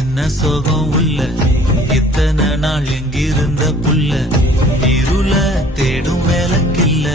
என்ன சோகம் உள்ள இத்தனை நாள் எங்கிருந்த புள்ள இருள தேடும் வேலைக்கில்ல